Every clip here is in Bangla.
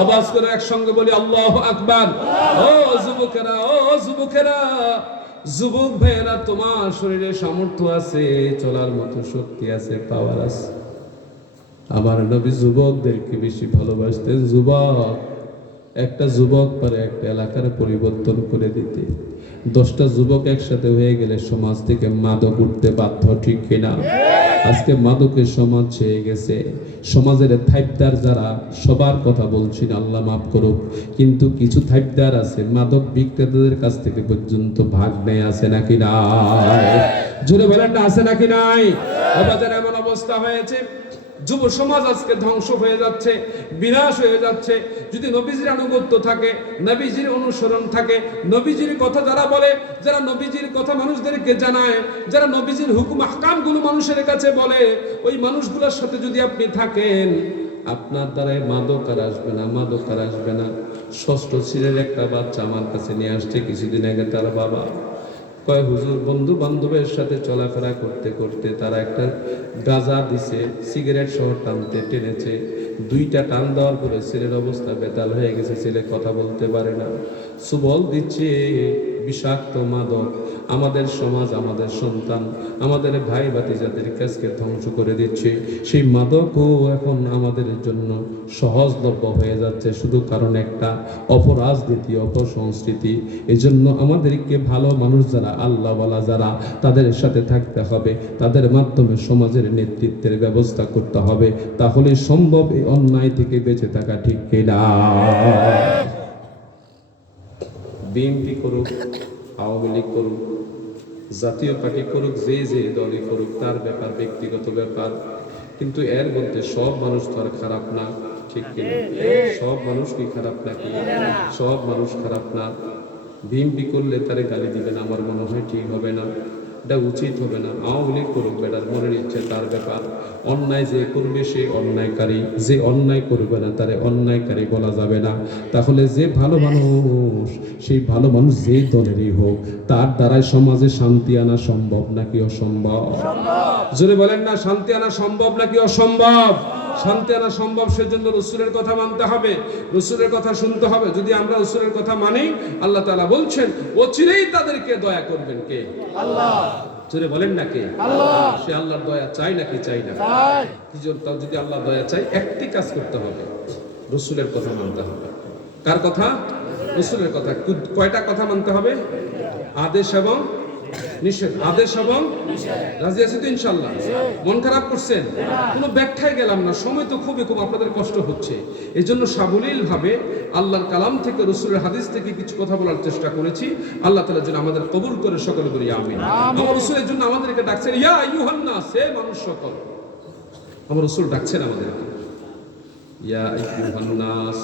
আওয়াজ করে একসঙ্গে বলি আল্লাহু আকবার। ও যুবকেরা, ও যুবকেরা, যুবক ভাইয়েরা, তোমার শরীরে সামর্থ্য আছে, চলার মতো শক্তি আছে, পাওয়ার আছে। আমার নবী যুবকদেরকে বেশি ভালোবাসতেন। যুবক, একটা যুবক পারে একটা এলাকার পরিবর্তন করে দিতে। 10টা যুবক একসাথে হয়ে গেলে সমাজ থেকে মাদক উঠতে বাধ্য, ঠিক কিনা? আজকে মাদকের সমাজ ছেয়ে গেছে। সমাজের থাইপদার যারা, সবার কথা বলছি না, আল্লাহ মাফ করুক, কিন্তু কিছু থাইপদার আছে মাদক বিক্রেতাদের কাছ থেকে পর্যন্ত ভাগ নেই, আছে নাকি নাই? জোরে বলেন না, আছে নাকি নাই? আমাদের এমন অবস্থা হয়েছে, যুব সমাজ আজকে ধ্বংস হয়ে যাচ্ছে, বিনাশ হয়ে যাচ্ছে। যদি নবীজির আনুগত্য থাকে, নবীজির অনুসরণ থাকে, নবীজির কথা যারা বলে, যারা নবীজির কথা মানুষদেরকে জানায়, যারা নবীজির হুকুম আহকামগুলো মানুষের কাছে বলে, ওই মানুষগুলোর সাথে যদি আপনি থাকেন, আপনার দ্বারাই মাদক আর আসবে না, মাদক আর আসবে না। 6ষ্ঠ শ্রেণীর একটা বাচ্চা আমার কাছে নিয়ে আসছে কিছুদিন আগে। তার বাবা কয়, হুজুর, বন্ধু বান্ধবের সাথে চলাফেরা করতে করতে তারা একটা গাঁজা দিছে, সিগারেট সহ টানতে টেনেছে। 2টা টান দেওয়ার পরে ছেলের অবস্থা বেতাল হয়ে গেছে, ছেলে কথা বলতে পারে না, সুবল দিচ্ছে বিষাক্ত মাদক। আমাদের সমাজ, আমাদের সন্তান, আমাদের ভাই ভাতিজাদের কাছকে ধ্বংস করে দিচ্ছে। সেই মাদকও এখন আমাদের জন্য সহজলভ্য হয়ে যাচ্ছে, শুধু কারণ একটা অপরাজনীতি, অপসংস্কৃতি। এজন্য আমাদেরকে ভালো মানুষ যারা, আল্লাহওয়ালা যারা, তাদের সাথে থাকতে হবে, তাদের মাধ্যমে সমাজের নেতৃত্বের ব্যবস্থা করতে হবে, তাহলে সম্ভব এই অন্যায় থেকে বেঁচে থাকা, ঠিক কিনা? বিএনপি করুক, আওয়ামী লীগ করুক, জাতীয় পার্টি করুক, যে যে দলই করুক, তার ব্যাপার, ব্যক্তিগত ব্যাপার, কিন্তু এর মধ্যে সব মানুষ তো আর খারাপ না, ঠিক কিনা? সব মানুষ কি খারাপ নাকি? সব মানুষ খারাপ না। বিএনপি করলে তারে গালি দিবেন, আমার মনে হয় ঠিক হবে না, এটা উচিত হবে না। আওয়ামী লীগ করুক, বেটার মনের ইচ্ছে, তার ব্যাপার। অন্যায় যে করবে সে অন্যায়কারী, যে অন্যায় করবে না তারে অন্যায়কারী বলা যাবে না। তাহলে যে ভালো মানুষ, সেই ভালো মানুষ যেই দলেরই হোক, তার দ্বারাই সমাজে শান্তি আনা সম্ভব নাকি অসম্ভব? জোরে বলেন না, শান্তি আনা সম্ভব নাকি অসম্ভব? শান্তি আনা সম্ভব, সেজন্য রসুলের কথা মানতে হবে, রসুলের কথা শুনতে হবে। যদি আমরা রসুলের কথা মানি, আল্লাহ তাআলা বলছেন অচিরেই তাদেরকে দয়া করবেন। কে? আল্লাহ। জোরে বলেন না, কে? আল্লাহ। সে আল্লাহর দয়া চাই নাকি চাই না? চাই। কি জন্য? যদি আল্লাহ দয়া চাই, একটি কাজ করতে হবে, রসুলের কথা মানতে হবে। কার কথা? রসুলের কথা। কয়টা কথা মানতে হবে? আদেশ এবং নিষেধ। আদেশ এবং রাজি আছি তো ইনশাআল্লাহ? মন খারাপ করছেন? কোনো ব্যাখ্যায় গেলাম না, সময় তো খুবই কম, আপনাদের কষ্ট হচ্ছে। এই জন্য সাবলীল ভাবে আল্লাহর কালাম থেকে, রসুলের হাদিস থেকে কিছু কথা বলার চেষ্টা করেছি। আল্লাহ তাআলা যেন আমাদের কবুল করে, সকলে বলি আমিন। আমার রসুলের জন্য আমাদেরকে ডাকছেন, ইয়া আইয়ুহান নাস, হে মানুষ সকল। আমার রসুল ডাকছেন আমাদেরকে, ইয়া আইয়ুহান নাস,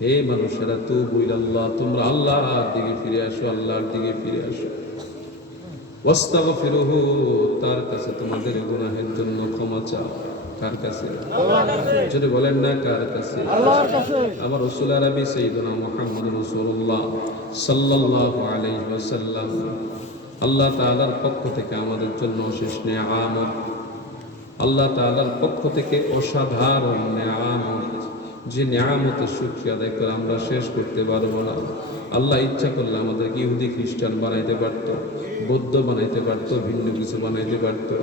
হে মানুষেরা, তুবু ইলাল্লাহ, তোমরা আল্লাহর দিকে ফিরে আসো, আল্লাহর দিকে ফিরে আসো। ওয়াস্তাগফিরুহু, তার কাছে তোমাদের গুনাহের জন্য ক্ষমা চাও। কার কাছে? আল্লাহর কাছে। যদি বলেন না, কার কাছে? আল্লাহর কাছে। আমার রাসূল আরবি সাইয়্যিদুনা মুহাম্মদ রাসূলুল্লাহ সাল্লাল্লাহু আলাইহি ওয়াসাল্লাম, আল্লাহ তাআলার পক্ষ থেকে আমাদের জন্য অশেষ নেয়ামত, আল্লাহ তাআলার পক্ষ থেকে অসাধারণ নেয়ামত, যে নিয়ামতের শুকরিয়া আদায় করে আমরা শেষ করতে পারবো না। আল্লাহ ইচ্ছা করলে আমাদেরকে ইহুদি খ্রিস্টান বানাইতে পারতো, বৌদ্ধ বানাইতে পারতো, ভিন্ন কিছু বানাইতে পারতো,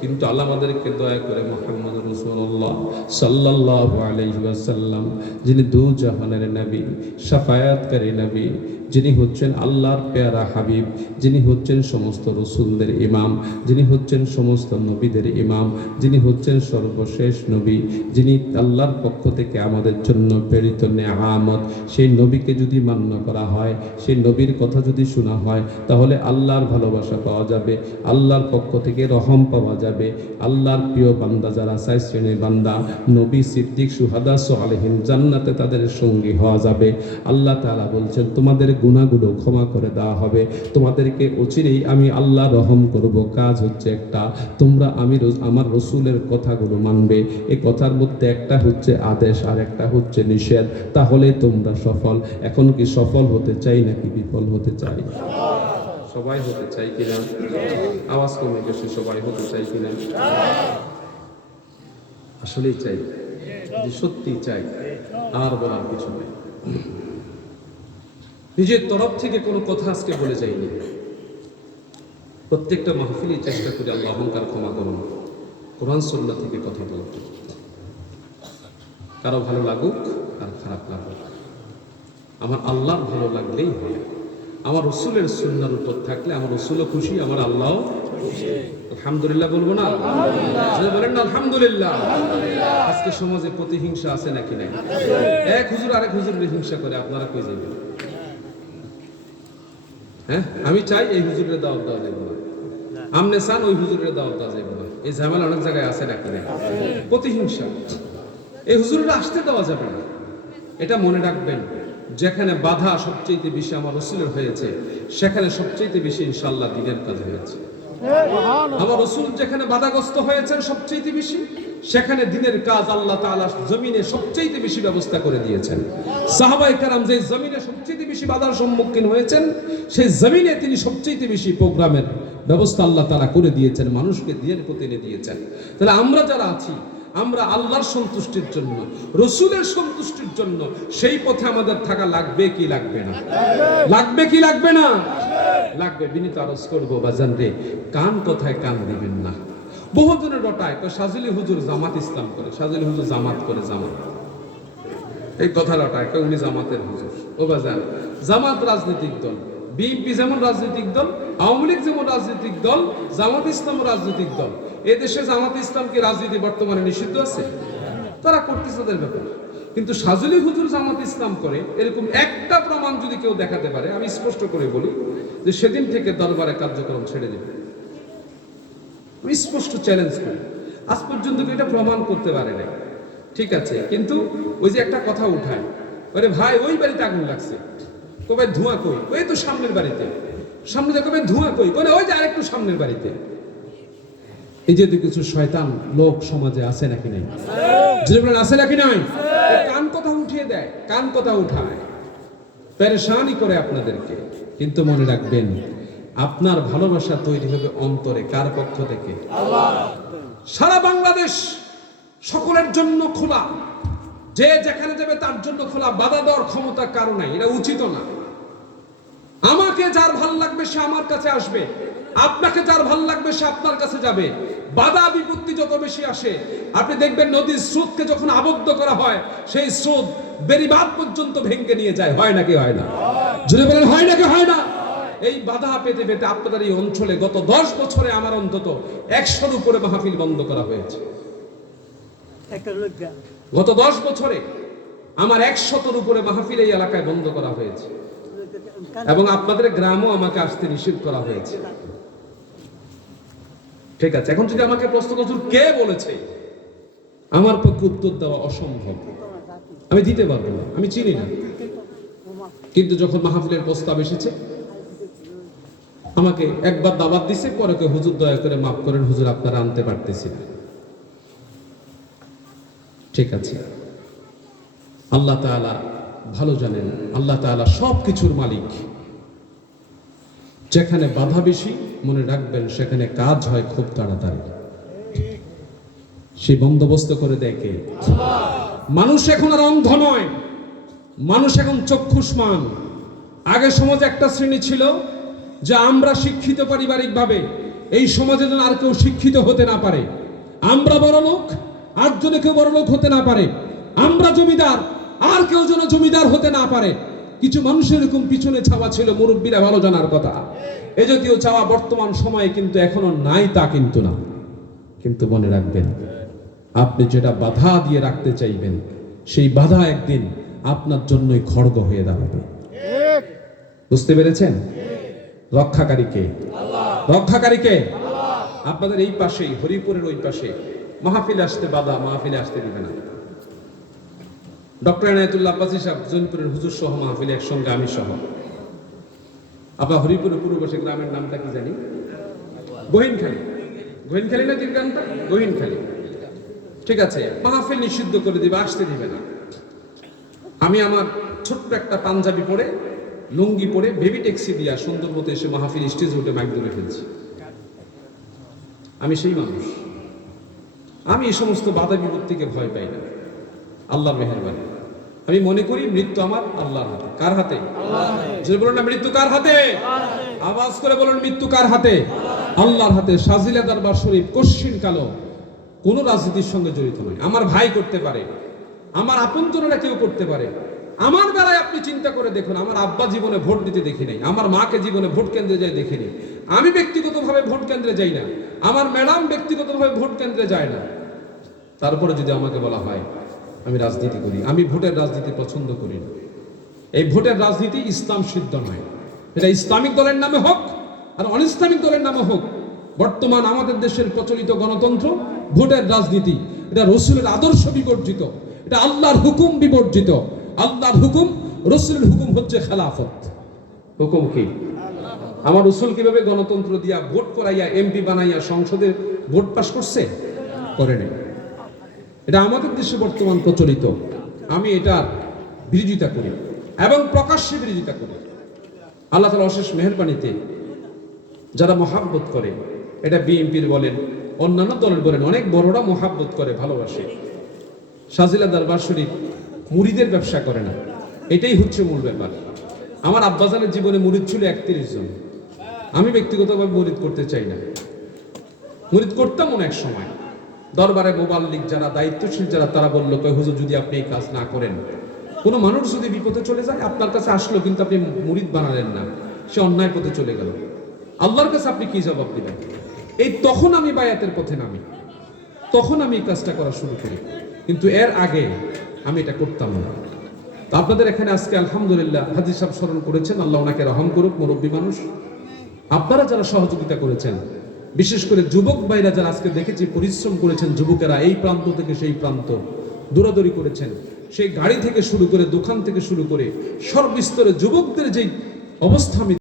কিন্তু আল্লাহ আমাদেরকে দয়া করে মুহাম্মদ রাসূলুল্লাহ সাল্লাল্লাহু আলাইহি ওয়াসাল্লাম, যিনি দু জাহানের নবী, শাফায়াতকারী নবী, যিনি হচ্ছেন আল্লাহর পেয়ারা হাবিব, যিনি হচ্ছেন সমস্ত রসুলদের ইমাম, যিনি হচ্ছেন সমস্ত নবীদের ইমাম, যিনি হচ্ছেন সর্বশেষ নবী, যিনি আল্লাহর পক্ষ থেকে আমাদের জন্য প্রেরিত নেয়ামত, সেই নবীকে যদি মান্য করা হয়, সেই নবীর কথা যদি শোনা হয়, তাহলে আল্লাহর ভালোবাসা পাওয়া যাবে, আল্লাহর পক্ষ থেকে রহম পাওয়া যাবে। আল্লাহর প্রিয় বান্দা যারা, 4 শ্রেণীর বান্দা, নবী, সিদ্দিক, শুহাদা, সালেহিন, জান্নাতে তাদের সঙ্গী হওয়া যাবে। আল্লাহ তাআলা বলছেন তোমাদের গুনাহগুলো ক্ষমা করে দেওয়া হবে, তোমাদেরকে অচিরেই আমি আল্লাহ রহম করব। কাজ হচ্ছে একটা, তোমরা আমার রসুলের কথাগুলো মানবে। এই কথার মধ্যে একটা হচ্ছে আদেশ আর একটা হচ্ছে নিষেধ, তাহলে তোমরা সফল। এখন কি সফল হতে চাই নাকি বিফল হতে চাই? সবাই হতে চাই কিনা? আওয়াজ কমে গেছে, সবাই হতে চাই কিনা? আসলেই চাই, যদি সত্যি চাই, আর বলার কিছু নেই। নিজের তরফ থেকে কোনো কথা আজকে বলে যাইনি। প্রত্যেকটা মাহফিলই চেষ্টা করি আল্লাহ অহংকার ক্ষমা করুন, কোরআন সুন্নাহ থেকে কথা বলতে। কারো ভালো লাগুক আর খারাপ লাগুক, আমার আল্লাহর ভালো লাগলেই হয়। আমার রসুলের সুন্নাহর উপর থাকলে আমার রসুলও খুশি, আমার আল্লাহ। আলহামদুলিল্লাহ বলবো না? বলেন না আলহামদুলিল্লাহ। আজকে সমাজে প্রতিহিংসা আছে নাকি নাই? এক হুজুর আরেক হুজুরের হিংসা করে, আপনারা কই যাবেন? হ্যাঁ, আমি চাই এই হুজুরের দাওয়াত দেওয়া যাবে না, আমনে চান ওই হুজুরের দাওয়াত দেওয়া যাবে না। এই ঝামেলা অনেক জায়গায় আছে নাকি নাই? প্রতিহিংসা। এই হুজুররা আসতে দেওয়া যাবে না, এটা মনে রাখবেন। যেখানে বাধা সবচেয়ে বেশি আমার রসুলের হয়েছে, সেখানে সবচেয়ে বেশি ইনশাআল্লাহ দ্বীনের কাজ হয়েছে। আমার রসুল যেখানে বাধাগ্রস্ত হয়েছেন সবচেয়ে বেশি, সেখানে দ্বীনের কাজ আল্লাহ তাআলা জমিনে সবচেয়ে বেশি ব্যবস্থা করে দিয়েছেন। সাহাবায়ে কেরাম যে জমিনে সবচেয়ে বেশি বাধার সম্মুখীন হয়েছেন, সেই জমিনে তিনি সবচেয়ে বেশি প্রোগ্রামের ব্যবস্থা আল্লাহ তাআলা করে দিয়েছেন, মানুষকে দ্বীনের পথে এনে দিয়েছেন। তাহলে আমরা যারা আছি, আমরা আল্লাহর সন্তুষ্টির জন্য, রসুলের সন্তুষ্টির জন্য সেই পথে আমাদের থাকা লাগবে কি লাগবে না? লাগবে কি লাগবে না? লাগবে। বিনীত আরজ করবো বাজান রে, কান কথায় কান দিবেন না। বহুজনের রটায় তো সাজলি হুজুর জামাত ইসলাম করে, সাজলি হুজুর জামাত করে, জামাত এই কথা রটায় কেউ, উনি জামাতের হুজুর। ও বাজান, জামাত রাজনৈতিক দল, বিএনপি যেমন রাজনৈতিক দল, আওয়ামী লীগ যেমন রাজনৈতিক দল, জামাত ইসলাম রাজনৈতিক দল। এ দেশে জামাত ইসলাম কি রাজনীতি বর্তমানে নিষিদ্ধ আছে? তারা করতেছে তাদের ব্যাপার। কিন্তু সাজলি হুজুর জামাত ইসলাম করে, এরকম একটা প্রমাণ যদি কেউ দেখাতে পারে, আমি স্পষ্ট করে বলি যে সেদিন থেকে দরবারে কার্যক্রম ছেড়ে দেবে। আমি স্পষ্ট চ্যালেঞ্জ করি। আজ পর্যন্ত এটা প্রমাণ করতে পারে না, ঠিক আছে? কিন্তু ওই যে একটা কথা উঠায়, আরে ভাই ওই বাড়িতে আগুন লাগছে, কবে ধোঁয়া কই? ওই তো সামনের বাড়িতে। সামনে যে কবে ধোঁয়া কই? কই ওই যে আরেকটু সামনের বাড়িতে। এই যে কিছু শয়তান লোক সমাজে আছে নাকি নাই? যদি বলেন আছে নাকি নাই? কান কথা উঠিয়ে দেয়, কান কথা উঠায়, পেরেশানি করে আপনাদেরকে। কিন্তু মনে রাখবেন, আপনার ভালোবাসা তৈরি হবে অন্তরে। কার পক্ষ থেকে? সারা বাংলাদেশ সকলের জন্য খোলা, যে যেখানে যাবে তার জন্য খোলা। বাধা দেওয়ার ক্ষমতা কারো নাই, এটা উচিত না। আমাকে যার ভাল লাগবে সে আমার কাছে আসবে, আপনাকে যার ভাল লাগবে সে আপনার কাছে যাবে। বাধা বিপত্তি যত বেশি আসে, আপনি দেখবেন নদীর স্রোতকে যখন আবদ্ধ করা হয়, সেই স্রোত বেড়িবাঁধ পর্যন্ত ভেঙে নিয়ে যায়। হয় নাকি হয় না? জুড়ে বলেন হয় নাকি হয় না? এই বাধা পেতে পেতে আপনাদের এই অঞ্চলে গত 10 বছরে আমার অন্তত 100-র উপরে মাহফিল বন্ধ করা হয়েছে। গত 10 বছরে আমার 100-র উপরে মাহফিল এই এলাকায় বন্ধ করা হয়েছে, এবং আপনাদের গ্রামও আমাকে আসতে নিষেধ করা হয়েছে। ঠিক আছে, এখন যদি আমাকে প্রশ্ন করুন কে বলেছে, আমার পক্ষে উত্তর দেওয়া অসম্ভব, আমি দিতে পারবো না, আমি চিনি না। কিন্তু যখন মাহফিলের প্রস্তাব এসেছে, আমাকে একবার দাওয়াত দিছে, পরে কে হুজুর দয়া করে মাফ করেন হুজুর, আপনারা আনতে পারতেছি না। ঠিক আছে, আল্লাহ তাআলা ভালো জানেন, আল্লাহ তাআলা সবকিছুর মালিক। যেখানে বাধা বেশি, মনে রাখবেন সেখানে কাজ হয় খুব তাড়াতাড়ি। সেই বন্দোবস্ত করে দেয় কে? মানুষ এখন আর অন্ধ নয়, মানুষ এখন চক্ষুষ্মান। আগে সমাজে একটা শ্রেণী ছিল যে আমরা শিক্ষিত পারিবারিকভাবে, এই সমাজে যেন আর কেউ শিক্ষিত হতে না পারে, আমরা বড় লোক আর যেন কেউ বড় লোক হতে না পারে, আমরা জমিদার আর কেউ যেন জমিদার হতে না পারে। কিছু মানুষের এরকম পিছনে চাওয়া ছিল, মুরব্বীরা ভালো জানার কথা। এ জাতীয় চাওয়া বর্তমান সময়ে কিন্তু এখনো নাই, তা কিন্তু না। কিন্তু মনে রাখবেন, আপনি যেটা বাধা দিয়ে রাখতে চাইবেন, সেই বাধা একদিন আপনার জন্যই খড়গ হয়ে দাঁড়াবে। বুঝতে পেরেছেন? রক্ষাকারী কে? রক্ষাকারী কে? আপনাদের এই পাশেই, হরিপুরের ওই পাশে মাহফিলে আসতে বাধা, মাহফিলে আসতে দিবে না। ডক্টর এনায়েতুল্লাহ আব্বাসী সাহেব জৈনপুরের হুজুর সহ মাহফিলে একসঙ্গে, আমি সহ। আপনার হরিপুরের পূর্ব পাশে গ্রামের নামটা কি জানি? গহিনখালী। গহিনখালী না দীর্ঘানটা? গহিনখালী। ঠিক আছে, মাহফিল নিষিদ্ধ করে দিবে, আসতে দিবে না। আমি আমার ছোট্ট একটা পাঞ্জাবি পরে, লুঙ্গি পরে, বেবি ট্যাক্সি দিয়া সুন্দর মতো এসে মাহফিল স্টেজে উঠে মাইক ধরে ফেলছি। আমি সেই মানুষ। আমি এই সমস্ত বাধা বিপত্তিকে ভয় পাই না, আল্লাহর মেহেরবানি। আমি মনে করি মৃত্যু আমার আল্লাহর হাতে। কার হাতে? যদি বলুন না মৃত্যু কার হাতে, আওয়াজ করে বলুন মৃত্যু কার হাতে? আল্লাহর হাতে। শাহজিলা দরবার শরীফ কশ্চিন কালো কোন রাজনীতির সঙ্গে জড়িত নয়। আমার ভাই করতে পারে, আমার আপনজনেরা কেউ করতে পারে। আমার বেলায় আপনি চিন্তা করে দেখুন, আমার আব্বা জীবনে ভোট দিতে দেখি নাই, আমার মাকে জীবনে ভোট কেন্দ্রে যাই দেখিনি, আমি ব্যক্তিগতভাবে ভোট কেন্দ্রে যাই না, আমার ম্যাডাম ব্যক্তিগতভাবে ভোট কেন্দ্রে যায় না। তারপরে যদি আমাকে বলা হয় আমি রাজনীতি করি, আমি ভোটের রাজনীতি পছন্দ করি না। এই ভোটের রাজনীতি ইসলাম সিদ্ধ নয়। এটা ইসলামিক দলের নামে হোক আর অনিসলামিক দলের নামে হোক, বর্তমান আমাদের দেশের প্রচলিত গণতন্ত্র ভোটের রাজনীতি, এটা রসুলের আদর্শ বিবর্জিত, এটা আল্লাহর হুকুম বিবর্জিত। আল্লাহর হুকুম, রসুলের হুকুম হচ্ছে খেলাফত। হুকুম কি? আমার রসুল কিভাবে গণতন্ত্র দিয়া ভোট করাইয়া এমপি বানাইয়া সংসদে ভোট পাস করছে? করে নাই। এটা আমাদের দেশে বর্তমান প্রচলিত। আমি এটার বিরোধিতা করি এবং প্রকাশ্যে বিরোধিতা করি। আল্লাহ তাআলা অশেষ মেহেরবানিতে যারা মহাব্বত করে, এটা বিএনপির বলেন, অন্যান্য দলের বলেন, অনেক বড়রা মহাব্বত করে, ভালোবাসে। শাহজিলা দরবার শরীফ মুরিদের ব্যবসা করে না, এটাই হচ্ছে মূল ব্যাপার। আমার আব্বাজানের জীবনে মুরিদ ছিল 31 জন। আমি ব্যক্তিগতভাবে মুরিদ করতে চাই না, মুরিদ করতাম অনেক সময়। দরবারে মোবাল্লিক যারা, দায়িত্বশীল যারা, তারা বললো হুজুর যদি আপনি এই কাজ না করেন, কোনো মানুষ যদি বিপদে চলে যায়, আপনার কাছে আসলো কিন্তু আপনি মুরিদ বানালেন না, সে অন্যায় পথে চলে গেল, আল্লাহর কাছে আপনি কি জবাব দিবেন? এই তখন আমি বায়াতের পথে নামি, তখন আমি এই কাজটা করা শুরু করি, কিন্তু এর আগে আমি এটা করতাম না। তো আপনাদের এখানে আজকে আলহামদুলিল্লাহ হাজী সাহেব স্মরণ করেছেন, আল্লাহ ওনাকে রহম করুক, মুরব্বী মানুষ। আপনারা যারা সহযোগিতা করেছেন, বিশেষ করে যুবক ভাইরা যারা আজকে দেখেছি পরিশ্রম করেছেন, যুবকেরা এই প্রান্ত থেকে সেই প্রান্ত দৌড়াদৌড়ি করেছেন, সেই গাড়ি থেকে শুরু করে, দোকান থেকে শুরু করে সর্বস্তরে যুবকদের যে অবস্থা আমি